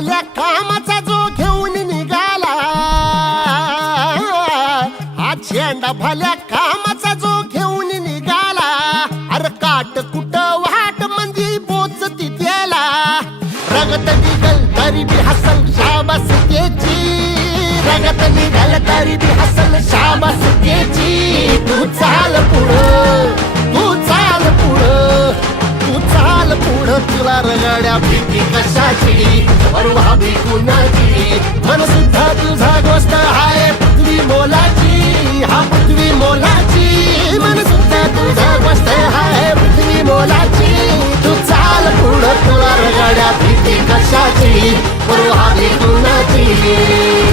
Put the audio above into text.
भल्या कामाचा जो घेऊन निघाला, हा झेंडा भल्या कामाचा जो घेऊन निघाला, अरे काट कुट वाट म्हणजे पोचती त्याला, रगत निघल तरी बी हसल शाबास त्याची, रगत निघल तरी बी हसल शाबास त्याची. तू चाल पुढं, तू चाल पुढं, तू चाल पुढं, तुला रगड्या भीती कशाची, परवा भी कुणाची, मन सुद्धा तुझा गोष्ट हाय पृथ्वी मोलाची, हा पृथ्वी मोलाची, मन सुद्धा तुझा गोष्ट हाय पृथ्वी मोलाची. तू चाल पुढं, तुला रगड्या भीती कशाची, परवा भी कुणाची.